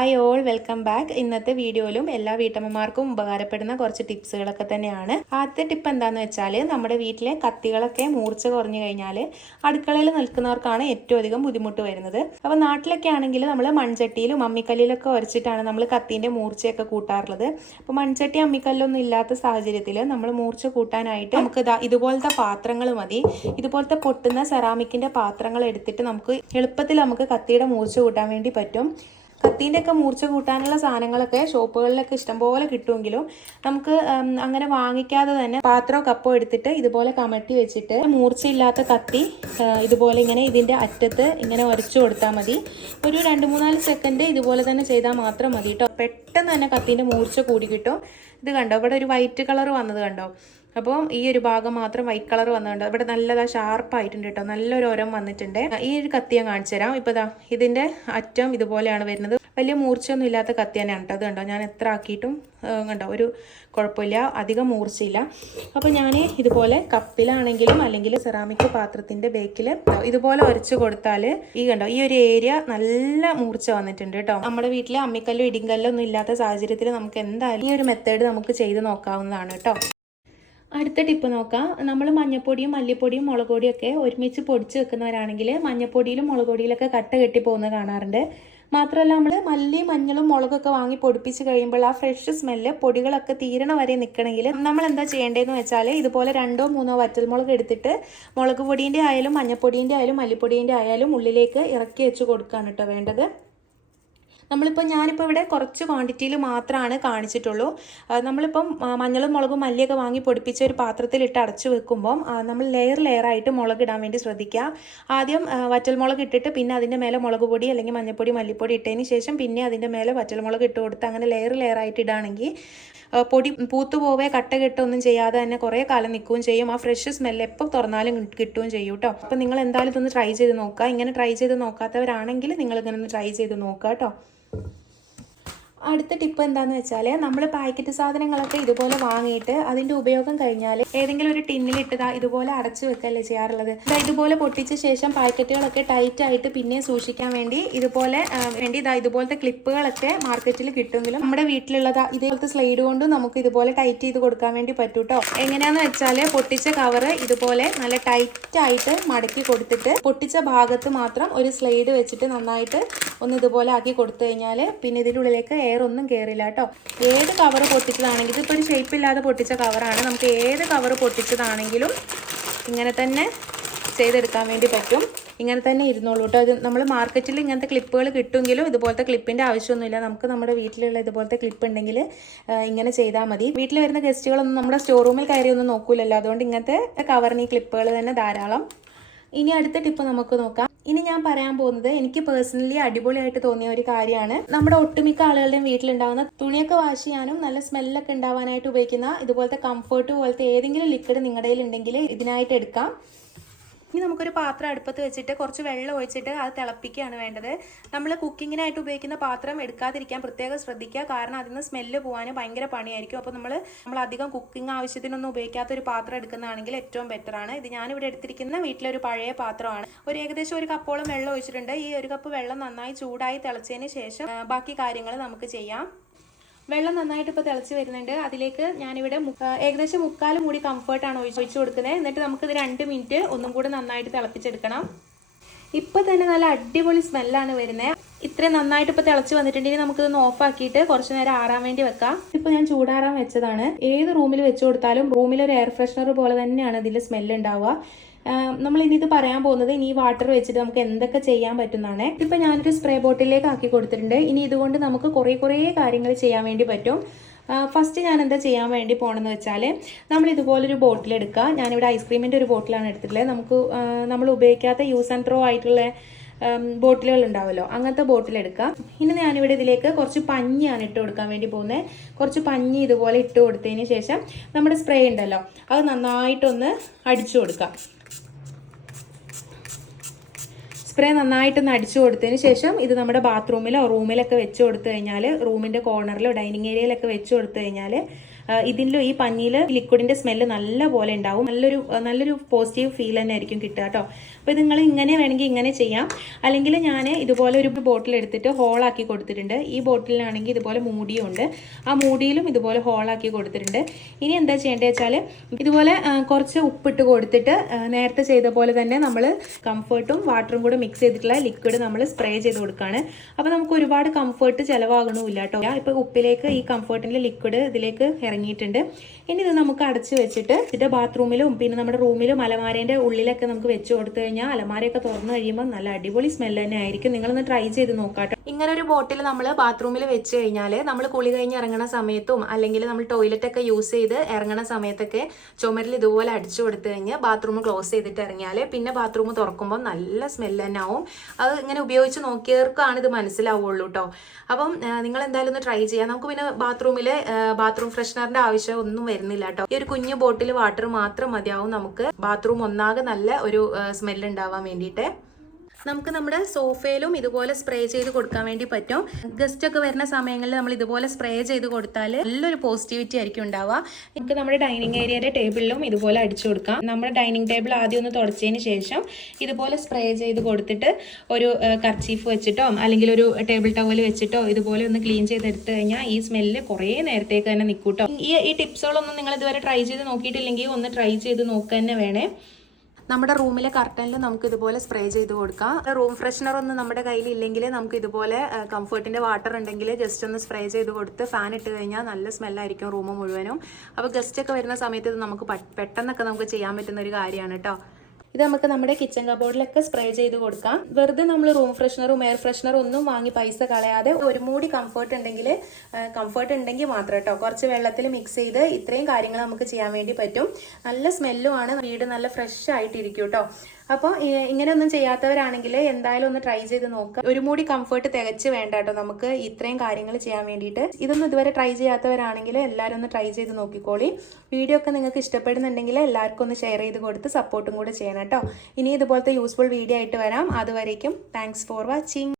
Hi all welcome back ഇന്നത്തെ വീഡിയോയിലും എല്ലാ വീട്ടമ്മമാർക്കും ഉപകാരപ്പെടുന്ന കുറച്ച് ടിപ്സുകളൊക്കെ തന്നെയാണ്. ആദ്യത്തെ ടിപ്പ് എന്താന്ന് വെച്ചാൽ നമ്മുടെ വീട്ടിലെ കത്തികളൊക്കെ മൂർച്ച കുറഞ്ഞു കഴിഞ്ഞാൽ അടുക്കളയിൽ നിൽക്കുന്നവർക്കാണ് ഏറ്റവും അധികം ബുദ്ധിമുട്ട് വരുന്നത്. അപ്പോൾ നാട്ടിലൊക്കെ ആണെങ്കിൽ നമ്മൾ മൺചട്ടിയിലും അമ്മിക്കല്ലിലൊക്കെ ഉരച്ചിട്ടാണ് നമ്മൾ കത്തിന്റെ മൂർച്ചയൊക്കെ കൂട്ടാറുള്ളത്. അപ്പോൾ മൺചട്ടി അമ്മിക്കല്ലൊന്നും ഇല്ലാത്ത സാഹചര്യത്തിൽ നമ്മൾ മൂർച്ച കൂട്ടാനായിട്ട് നമുക്ക് ഇതാ ഇതുപോലത്തെ പാത്രങ്ങൾ മതി. ഇതുപോലത്തെ പൊട്ടുന്ന സെറാമിക്കിന്റെ പാത്രങ്ങൾ എടുത്തിട്ട് നമുക്ക് എളുപ്പത്തിൽ നമുക്ക് കത്തിയുടെ മൂർച്ച കൂട്ടാൻ വേണ്ടി പറ്റും. കത്തീന്റെ ഒക്കെ മൂർച്ച കൂട്ടാനുള്ള സാധനങ്ങളൊക്കെ ഷോപ്പുകളിലൊക്കെ ഇഷ്ടംപോലെ കിട്ടുമെങ്കിലും നമുക്ക് അങ്ങനെ വാങ്ങിക്കാതെ തന്നെ പാത്രമോ കപ്പോ എടുത്തിട്ട് ഇതുപോലെ കമട്ടി വെച്ചിട്ട് മൂർച്ചയില്ലാത്ത കത്തി ഇതുപോലെ ഇങ്ങനെ ഇതിന്റെ അറ്റത്ത് ഇങ്ങനെ ഉരച്ചു കൊടുത്താൽ മതി. ഒരു രണ്ട് മൂന്നാൽ സെക്കൻഡ് ഇതുപോലെ തന്നെ ചെയ്താൽ മാത്രം മതി കേട്ടോ പെട്ടെന്ന് തന്നെ കത്തീന്റെ മൂർച്ച കൂടി കിട്ടും. ഇത് കണ്ടോ? ഇവിടെ ഒരു വൈറ്റ് കളർ വന്നത് കണ്ടോ? അപ്പോൾ ഈ ഒരു ഭാഗം മാത്രം വൈറ്റ് കളർ വന്നിട്ടുണ്ട്. ഇവിടെ നല്ലതാ ഷാർപ്പായിട്ടുണ്ട് കേട്ടോ നല്ലൊരു ഓരം വന്നിട്ടുണ്ട്. ഈ ഒരു കത്തി ഞാൻ കാണിച്ചു തരാം. ഇപ്പോൾ ദാ ഇതിന്റെ അറ്റം ഇതുപോലെയാണ് വരുന്നത്. വലിയ മൂർച്ചയൊന്നും ഇല്ലാത്ത കത്തി തന്നെയാണ് കേട്ടോ അത് കണ്ടോ? ഞാൻ എത്ര ആക്കിയിട്ടും കണ്ടോ? ഒരു കുഴപ്പമില്ല. അധികം മൂർച്ചയില്ല. അപ്പോൾ ഞാൻ ഇതുപോലെ കപ്പിലാണെങ്കിലും അല്ലെങ്കിൽ സെറാമിക് പാത്രത്തിന്റെ ബേക്കിൽ ഇതുപോലെ ഉരച്ച് കൊടുത്താൽ ഈ കണ്ടോ ഈ ഒരു ഏരിയ നല്ല മൂർച്ച വന്നിട്ടുണ്ട് കേട്ടോ നമ്മുടെ വീട്ടിൽ അമ്മിക്കല്ലോ ഇടിങ്കല്ലോ ഒന്നും ഇല്ലാത്ത സാഹചര്യത്തിൽ നമുക്ക് എന്തായാലും ഈ ഒരു മെത്തേഡ് നമുക്ക് ചെയ്ത് നോക്കാവുന്നതാണ് കേട്ടോ അടുത്ത ടിപ്പ് നോക്കാം. നമ്മൾ മഞ്ഞപ്പൊടിയും മല്ലിപ്പൊടിയും മുളക് ഒക്കെ ഒരുമിച്ച് പൊടിച്ച് വെക്കുന്നവരാണെങ്കിൽ മഞ്ഞപ്പൊടിയിലും മുളക് ഒക്കെ കട്ട കെട്ടി പോകുന്നത് കാണാറുണ്ട്. മാത്രമല്ല നമ്മൾ മല്ലി മഞ്ഞളും മുളകൊക്കെ വാങ്ങി പൊടിപ്പിച്ച് കഴിയുമ്പോൾ ആ ഫ്രഷ് സ്മെല്ല് പൊടികളൊക്കെ തീരണ വരെ നിൽക്കണമെങ്കിൽ നമ്മൾ എന്താ ചെയ്യേണ്ടതെന്ന് വെച്ചാൽ ഇതുപോലെ രണ്ടോ മൂന്നോ വറ്റൽമുളക് എടുത്തിട്ട് മുളക് പൊടിന്റെ ആയാലും മഞ്ഞപ്പൊടിന്റെ ആയാലും മല്ലിപ്പൊടിന്റെ ആയാലും ഉള്ളിലേക്ക് ഇറക്കി വെച്ച് കൊടുക്കുകയാണ് കേട്ടോ വേണ്ടത്. നമ്മളിപ്പോൾ ഞാനിപ്പോൾ ഇവിടെ കുറച്ച് ക്വാണ്ടിറ്റിയിൽ മാത്രമാണ് കാണിച്ചിട്ടുള്ളൂ. നമ്മളിപ്പം മഞ്ഞളും മുളകും മല്ലിയൊക്കെ വാങ്ങി പൊടിപ്പിച്ച ഒരു പാത്രത്തിലിട്ട് അടച്ചു വെക്കുമ്പം നമ്മൾ ലെയർ ലെയറായിട്ട് മുളക് ഇടാൻ വേണ്ടി ശ്രദ്ധിക്കുക. ആദ്യം വറ്റൽ വറ്റൽമുളക് ഇട്ടിട്ട് പിന്നെ അതിന്റെ മേലെ മുളക് പൊടി അല്ലെങ്കിൽ മഞ്ഞൾപ്പൊടി മല്ലിപ്പൊടി ഇട്ടതിന് ശേഷം പിന്നെ അതിന്റെ മേലെ വറ്റൽമുളക് ഇട്ട് കൊടുത്ത് അങ്ങനെ ലെയർ ലെയറായിട്ട് ഇടുകയാണെങ്കിൽ ആ, പൊടി പൂത്തു പോവേ കട്ട കെട്ടൊന്നും ചെയ്യാതെ തന്നെ കുറേ കാലം നിൽക്കുകയും ചെയ്യും. ആ ഫ്രഷ് സ്മെല്ല് എപ്പോൾ തുറന്നാലും കിട്ടുകയും ചെയ്യും കേട്ടോ അപ്പം നിങ്ങൾ എന്തായാലും ഇതൊന്ന് ട്രൈ ചെയ്ത് നോക്കുക. ഇങ്ങനെ ട്രൈ ചെയ്ത് നോക്കാത്തവരാണെങ്കിൽ നിങ്ങൾ ഇങ്ങനെ ഒന്ന് ട്രൈ ചെയ്ത് നോക്കുക കേട്ടോ അടുത്ത ടിപ്പ് എന്താന്ന് വെച്ചാൽ നമ്മൾ പാക്കറ്റ് സാധനങ്ങളൊക്കെ ഇതുപോലെ വാങ്ങിയിട്ട് അതിന്റെ ഉപയോഗം കഴിഞ്ഞാൽ ഏതെങ്കിലും ഒരു ടിന്നിലിട്ട് ദാ ഇതുപോലെ അടച്ചു വെക്കല്ലേ ചെയ്യാറുള്ളത്. ദാ ഇതുപോലെ പൊട്ടിച്ച ശേഷം പാക്കറ്റുകളൊക്കെ ടൈറ്റ് ആയിട്ട് പിന്നെ സൂക്ഷിക്കാൻ വേണ്ടി ഇതുപോലെ വേണ്ടി ഇതാ ഇതുപോലത്തെ ക്ലിപ്പുകളൊക്കെ മാർക്കറ്റിൽ കിട്ടുമെങ്കിലും നമ്മുടെ വീട്ടിലുള്ളതാ ഇതേപോലത്തെ സ്ലൈഡ് കൊണ്ടും നമുക്ക് ഇതുപോലെ ടൈറ്റ് ചെയ്ത് കൊടുക്കാൻ വേണ്ടി പറ്റൂ കേട്ടോ എങ്ങനെയാന്ന് വെച്ചാൽ പൊട്ടിച്ച കവറ് ഇതുപോലെ നല്ല ടൈറ്റ് ആയിട്ട് മടക്കി കൊടുത്തിട്ട് പൊട്ടിച്ച ഭാഗത്ത് മാത്രം ഒരു സ്ലൈഡ് വെച്ചിട്ട് നന്നായിട്ട് ഒന്ന് ഇതുപോലെ ആക്കി കൊടുത്തു കഴിഞ്ഞാൽ പിന്നെ ഇതിന്റെ ഉള്ളിലേക്ക് എയർ ഒന്നും കയറില്ല കേട്ടോ. ഏത് കവർ പൊട്ടിച്ചതാണെങ്കിൽ ഇതിപ്പോൾ ഒരു ഷേപ്പ് ഇല്ലാതെ പൊട്ടിച്ച കവറാണ് നമുക്ക് ഏത് കവർ പൊട്ടിച്ചതാണെങ്കിലും ഇങ്ങനെ തന്നെ ചെയ്തെടുക്കാൻ വേണ്ടി പറ്റും. ഇങ്ങനെ തന്നെ ഇരുന്നോളൂ കേട്ടോ. ഇത് നമ്മൾ മാർക്കറ്റിൽ ഇങ്ങനത്തെ ക്ലിപ്പുകൾ കിട്ടുമെങ്കിലും ഇതുപോലത്തെ ക്ലിപ്പിന്റെ ആവശ്യമൊന്നുമില്ല. നമുക്ക് നമ്മുടെ വീട്ടിലുള്ള ഇതുപോലത്തെ ക്ലിപ്പ് ഉണ്ടെങ്കിൽ ഇങ്ങനെ ചെയ്താൽ മതി. വീട്ടിൽ വരുന്ന ഗസ്റ്റുകളൊന്നും നമ്മുടെ സ്റ്റോർ റൂമിൽ കയറി ഒന്നും നോക്കൂലല്ലോ. അതുകൊണ്ട് ഇങ്ങനത്തെ കവറിന് ഈ ക്ലിപ്പുകൾ തന്നെ ധാരാളം. ഇനി അടുത്ത ടിപ്പ് നമുക്ക് നോക്കാം. ഇനി ഞാൻ പറയാൻ പോകുന്നത് എനിക്ക് പേഴ്സണലി അടിപൊളിയായിട്ട് തോന്നിയ ഒരു കാര്യമാണ്. നമ്മുടെ ഒട്ടുമിക്ക ആളുകളുടെയും വീട്ടിലുണ്ടാകുന്ന തുണിയൊക്കെ വാഷ് ചെയ്യാനും നല്ല സ്മെല്ലൊക്കെ ഉണ്ടാവാനായിട്ട് ഉപയോഗിക്കുന്ന ഇതുപോലത്തെ കംഫർട്ട് പോലത്തെ ഏതെങ്കിലും ലിക്വിഡ് നിങ്ങളുടെ ഉണ്ടെങ്കിൽ ഇതിനായിട്ട് എടുക്കാം. ഇനി നമുക്കൊരു പാത്രം അടുപ്പത്ത് വെച്ചിട്ട് കുറച്ച് വെള്ളം ഒഴിച്ചിട്ട് അത് തിളപ്പിക്കുകയാണ് വേണ്ടത്. നമ്മൾ കുക്കിങ്ങിനായിട്ട് ഉപയോഗിക്കുന്ന പാത്രം എടുക്കാതിരിക്കാൻ പ്രത്യേകം ശ്രദ്ധിക്കുക. കാരണം അതിൽ നിന്ന് സ്മെല്ല് പോകാൻ ഭയങ്കര പണിയായിരിക്കും. അപ്പോൾ നമ്മൾ നമ്മൾ അധികം കുക്കിംഗ് ആവശ്യത്തിനൊന്നും ഉപയോഗിക്കാത്ത ഒരു പാത്രം എടുക്കുന്നതാണെങ്കിൽ ഏറ്റവും ബെറ്റർ ആണ്. ഇത് ഞാനിവിടെ എടുത്തിരിക്കുന്ന വീട്ടിലൊരു പഴയ പാത്രമാണ്. ഒരു ഏകദേശം ഒരു കപ്പോളം വെള്ളം ഒഴിച്ചിട്ടുണ്ട്. ഈ ഒരു കപ്പ് വെള്ളം നന്നായി ചൂടായി തിളച്ചതിന് ശേഷം ബാക്കി കാര്യങ്ങൾ നമുക്ക് ചെയ്യാം. വെള്ളം നന്നായിട്ട് ഇപ്പൊ തിളച്ച് വരുന്നുണ്ട്. അതിലേക്ക് ഞാനിവിടെ ഏകദേശം മുക്കാൽ മൂടി കംഫർട്ടാണ് ഒഴിച്ച് ഒഴിച്ചു കൊടുക്കുന്നത്. എന്നിട്ട് ഇത് രണ്ട് മിനിറ്റ് ഒന്നും കൂടെ നന്നായിട്ട് തിളപ്പിച്ചെടുക്കണം. ഇപ്പൊ തന്നെ നല്ല അടിപൊളി സ്മെല്ലാണ് വരുന്നത് ഇത്രയും നന്നായിട്ട് ഇപ്പോൾ തിളച്ച് വന്നിട്ടുണ്ടെങ്കിൽ നമുക്കിതൊന്ന് ഓഫ് ആക്കിയിട്ട് കുറച്ചു നേരം ആറാൻ വേണ്ടി വെക്കാം. ഇപ്പൊ ഞാൻ ചൂടാറാൻ വെച്ചതാണ്. ഏത് റൂമിൽ വെച്ച് കൊടുത്താലും റൂമിൽ ഒരു എയർ ഫ്രഷ്നർ പോലെ തന്നെയാണ് ഇതിൽ സ്മെല്ല് ഉണ്ടാവുക. നമ്മൾ ഇനി ഇത് പറയാൻ പോകുന്നത് ഇനി വാട്ടർ വെച്ചിട്ട് നമുക്ക് എന്തൊക്കെ ചെയ്യാൻ പറ്റുന്നതാണ്. ഇപ്പൊ ഞാനൊരു സ്പ്രേ ബോട്ടിലേക്ക് ആക്കി കൊടുത്തിട്ടുണ്ട്. ഇനി ഇതുകൊണ്ട് നമുക്ക് കുറേ കുറേ കാര്യങ്ങൾ ചെയ്യാൻ വേണ്ടി പറ്റും. ഫസ്റ്റ് ഞാൻ എന്താ ചെയ്യാൻ വേണ്ടി പോകണമെന്ന് വെച്ചാൽ നമ്മൾ ഇതുപോലൊരു ബോട്ടിൽ എടുക്കുക. ഞാനിവിടെ ഐസ്ക്രീമിന്റെ ഒരു ബോട്ടിലാണ് എടുത്തിട്ടുള്ളത്. നമുക്ക് നമ്മൾ ഉപയോഗിക്കാത്ത യൂസ് ആൻഡ് ത്രോ ആയിട്ടുള്ള ബോട്ടിലുകൾ ഉണ്ടാവുമല്ലോ അങ്ങനത്തെ ബോട്ടിൽ എടുക്കാം. ഇനി ഞാനിവിടെ ഇതിലേക്ക് കുറച്ച് പഞ്ഞിയാണ് ഇട്ട് കൊടുക്കാൻ വേണ്ടി പോകുന്നത് കുറച്ച് പഞ്ഞി ഇതുപോലെ ഇട്ട് കൊടുത്തതിന് ശേഷം നമ്മുടെ സ്പ്രേ ഉണ്ടല്ലോ അത് നന്നായിട്ടൊന്ന് അടിച്ചു കൊടുക്കാം. സ്പ്രേ നന്നായിട്ടൊന്ന് അടിച്ചു കൊടുത്തതിന് ശേഷം ഇത് നമ്മുടെ ബാത്റൂമിലോ റൂമിലൊക്കെ വെച്ച് കൊടുത്തു കഴിഞ്ഞാൽ റൂമിന്റെ കോർണറിലോ ഡൈനിങ് ഏരിയയിലൊക്കെ വെച്ച് കൊടുത്തു കഴിഞ്ഞാൽ ഇതിലും ഈ പഞ്ഞിയിൽ ലിക്വിഡിന്റെ സ്മെല്ല് നല്ല പോലെ ഉണ്ടാവും. നല്ലൊരു നല്ലൊരു പോസിറ്റീവ് ഫീൽ തന്നെ ആയിരിക്കും കിട്ടുക കേട്ടോ. അപ്പോൾ ഇത് നിങ്ങൾ ഇങ്ങനെ വേണമെങ്കിൽ ഇങ്ങനെ ചെയ്യാം. അല്ലെങ്കിൽ ഞാൻ ഇതുപോലെ ഒരു ബോട്ടിൽ എടുത്തിട്ട് ഹോളാക്കി കൊടുത്തിട്ടുണ്ട്. ഈ ബോട്ടിലാണെങ്കിൽ ഇതുപോലെ മൂടിയും ഉണ്ട് ആ മൂടിയിലും ഇതുപോലെ ഹോളാക്കി കൊടുത്തിട്ടുണ്ട്. ഇനി എന്താ ചെയ്യേണ്ടത് വെച്ചാൽ ഇതുപോലെ കുറച്ച് ഉപ്പിട്ട് കൊടുത്തിട്ട് നേരത്തെ ചെയ്ത പോലെ തന്നെ നമ്മൾ കംഫർട്ടും വാട്ടറും കൂടെ മിക്സ് ചെയ്തിട്ടുള്ള ലിക്വിഡ് നമ്മൾ സ്പ്രേ ചെയ്ത് കൊടുക്കുകയാണ്. അപ്പോൾ നമുക്ക് ഒരുപാട് കംഫർട്ട് ചിലവാകണമില്ല കേട്ടോ. ഇപ്പോൾ ഉപ്പിലേക്ക് ഈ കംഫർട്ടിന്റെ ലിക്വിഡ് ഇതിലേക്ക് ഇറങ്ങിയിട്ടുണ്ട്. ഇനി ഇത് നമുക്ക് അടച്ച് വെച്ചിട്ട് ഇതിന്റെ ബാത്റൂമിലും പിന്നെ നമ്മുടെ റൂമിലും അലമാരേന്റെ ഉള്ളിലൊക്കെ നമുക്ക് വെച്ച് കൊടുത്തു കഴിഞ്ഞാൽ അലമാരയൊക്കെ തുറന്നു കഴിയുമ്പോൾ നല്ല അടിപൊളി സ്മെല്ല് തന്നെ ആയിരിക്കും. നിങ്ങളൊന്ന് ട്രൈ ചെയ്ത് നോക്കാട്ടോ. ഇങ്ങനെ ഒരു ബോട്ടിൽ നമ്മൾ ബാത്റൂമിൽ വെച്ച് കഴിഞ്ഞാൽ നമ്മൾ കുളി കഴിഞ്ഞ് ഇറങ്ങണ സമയത്തും അല്ലെങ്കിൽ നമ്മൾ ടോയ്ലറ്റ് ഒക്കെ യൂസ് ചെയ്ത് ഇറങ്ങണ സമയത്തൊക്കെ ചുമരിൽ ഇതുപോലെ അടിച്ചു കൊടുത്തു കഴിഞ്ഞ് ബാത്റൂം ക്ലോസ് ചെയ്തിട്ട് ഇറങ്ങിയാൽ പിന്നെ ബാത്റൂം തുറക്കുമ്പോൾ നല്ല സ്മെല്ല് തന്നെ ആവും. അത് ഇങ്ങനെ ഉപയോഗിച്ച് നോക്കിയവർക്കാണ് ഇത് മനസ്സിലാവുള്ളൂ കേട്ടോ അപ്പം നിങ്ങൾ എന്തായാലും ഒന്ന് ട്രൈ ചെയ്യാം. നമുക്ക് പിന്നെ ബാത്റൂമിൽ ബാത്റൂം ഫ്രഷ്നറിന്റെ ആവശ്യം ഒന്നും വരുന്നില്ല കേട്ടോ ഈ ഒരു കുഞ്ഞു ബോട്ടിൽ വാട്ടർ മാത്രം മതിയാവും നമുക്ക്. ബാത്റൂം ഒന്നാകെ നല്ല ഒരു സ്മെല്ല് ഉണ്ടാവാൻ വേണ്ടിയിട്ട്. നമുക്ക് നമ്മുടെ സോഫയിലും ഇതുപോലെ സ്പ്രേ ചെയ്ത് കൊടുക്കാൻ വേണ്ടി പറ്റും. ഗസ്റ്റ് ഒക്കെ വരുന്ന സമയങ്ങളിൽ നമ്മൾ ഇതുപോലെ സ്പ്രേ ചെയ്ത് കൊടുത്താൽ നല്ലൊരു പോസിറ്റിവിറ്റി ആയിരിക്കും ഉണ്ടാവുക. നമുക്ക് നമ്മുടെ ഡൈനിങ് ഏരിയയുടെ ടേബിളിലും ഇതുപോലെ അടിച്ചു കൊടുക്കാം. നമ്മുടെ ഡൈനിങ് ടേബിൾ ആദ്യം ഒന്ന് തുടച്ചതിന് ശേഷം ഇതുപോലെ സ്പ്രേ ചെയ്ത് കൊടുത്തിട്ട് ഒരു കർച്ചീഫ് വെച്ചിട്ടോ അല്ലെങ്കിൽ ഒരു ടേബിൾ ടവൽ വെച്ചിട്ടോ ഇതുപോലെ ഒന്ന് ക്ലീൻ ചെയ്തെടുത്ത് കഴിഞ്ഞാൽ ഈ സ്മെല്ല് കുറേ നേരത്തേക്ക് തന്നെ നിൽക്കൂട്ടോ. ഈ ഈ ടിപ്സുകളൊന്നും നിങ്ങൾ ഇതുവരെ ട്രൈ ചെയ്ത് നോക്കിയിട്ടില്ലെങ്കിൽ ഒന്ന് ട്രൈ ചെയ്ത് നോക്കുക തന്നെ വേണേ. നമ്മുടെ റൂമിലെ കർട്ടനിൽ നമുക്ക് ഇതുപോലെ സ്പ്രേ ചെയ്ത് കൊടുക്കാം. റൂം ഫ്രഷ്നർ ഒന്നും നമ്മുടെ കയ്യിൽ ഇല്ലെങ്കിൽ നമുക്ക് ഇതുപോലെ കംഫർട്ടിന്റെ വാട്ടർ ഉണ്ടെങ്കിൽ ജസ്റ്റ് ഒന്ന് സ്പ്രേ ചെയ്ത് കൊടുത്ത് ഫാൻ ഇട്ട് കഴിഞ്ഞാൽ നല്ല സ്മെല്ലായിരിക്കും റൂം മുഴുവനും. അപ്പോൾ ഗസ്റ്റ് ഒക്കെ വരുന്ന സമയത്ത് ഇത് നമുക്ക് പെട്ടെന്നൊക്കെ നമുക്ക് ചെയ്യാൻ പറ്റുന്ന ഒരു കാര്യമാണ് കേട്ടോ ഇത് നമുക്ക് നമ്മുടെ കിച്ചൺ കബോർഡിലൊക്കെ സ്പ്രേ ചെയ്ത് കൊടുക്കാം. വെറുതെ നമ്മൾ റൂം ഫ്രഷ്നറും എയർ ഫ്രഷ്നറും ഒന്നും വാങ്ങി പൈസ കളയാതെ ഒരു മൂടി കംഫർട്ട് ഉണ്ടെങ്കിൽ കംഫർട്ട് ഉണ്ടെങ്കിൽ മാത്രം കേട്ടോ കുറച്ച് വെള്ളത്തിൽ മിക്സ് ചെയ്ത് ഇത്രയും കാര്യങ്ങൾ നമുക്ക് ചെയ്യാൻ വേണ്ടി പറ്റും. നല്ല സ്മെല്ലുമാണ് വീട് നല്ല ഫ്രഷ് ആയിട്ടിരിക്കും കേട്ടോ അപ്പോൾ ഇങ്ങനെയൊന്നും ചെയ്യാത്തവരാണെങ്കിൽ എന്തായാലും ഒന്ന് ട്രൈ ചെയ്ത് നോക്കുക. ഒരു മൂടി കംഫർട്ട് തികച്ച് വേണ്ട കേട്ടോ നമുക്ക് ഇത്രയും കാര്യങ്ങൾ ചെയ്യാൻ വേണ്ടിയിട്ട്. ഇതൊന്നും ഇതുവരെ ട്രൈ ചെയ്യാത്തവരാണെങ്കിൽ എല്ലാവരും ഒന്ന് ട്രൈ ചെയ്ത് നോക്കിക്കോളി. വീഡിയോ ഒക്കെ നിങ്ങൾക്ക് ഇഷ്ടപ്പെടുന്നുണ്ടെങ്കിൽ എല്ലാവർക്കും ഒന്ന് ഷെയർ ചെയ്ത് കൊടുത്ത് സപ്പോർട്ടും കൂടെ ചെയ്യണം കേട്ടോ. ഇനി ഇതുപോലത്തെ യൂസ്ഫുൾ വീഡിയോ ആയിട്ട് വരാം. അതുവരേക്കും താങ്ക്സ് ഫോർ വാച്ചിങ്